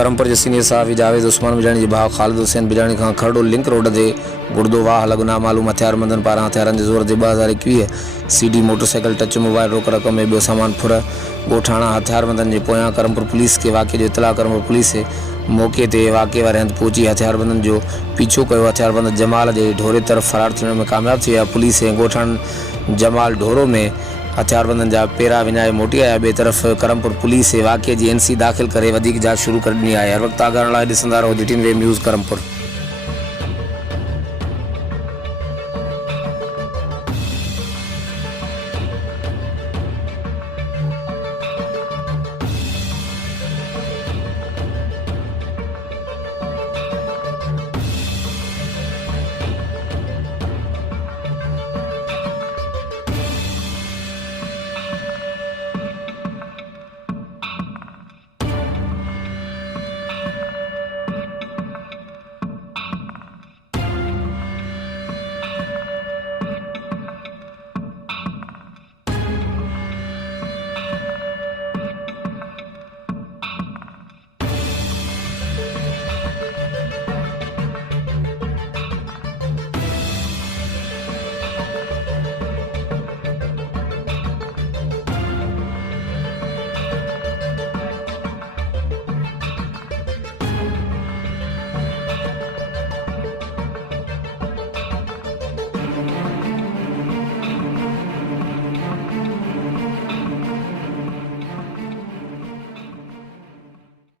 करमपुर जे senior साहब जावेद उस्मान बिजाणी भाउ ख़ालिद हुसैन बिजाणी का खरड़ो लिंक रोड ते गुरदोवाह लॻ नामालूम हथियारबंदनि पारां हथियारनि जे ज़ोर ते 2021 सीडी मोटरसाइकिल टच मोबाइल रोक रक़म ऐं ॿियो सामान फुर ॻोठाणा हथियारबंदनि जे पोयां करमपुर पुलिस खे वाक़े जो इतला करमपुर पुलिस मौके ते वाक़े वारे हंधि पहुची हथियारबंदनि जो पीछो कयो। हथियारबंद जमाल जे ढोरे तरफ़ फरार थियण में कामयाब थी विया। पुलिस ऐं ॻोठाणनि जमाल ढोरो में हथियारबंदनि जा पेरा विञाए मोटी आया। ॿिए तरफ़ करमपुर पुलिस वाक़े जी NC दाख़िल करे वधीक जांच शुरू करे ॾिनी आहे। हर वक़्तु आगाहण लाइ ॾिसंदा रहो DTN वेब न्यूज़ करमपुर।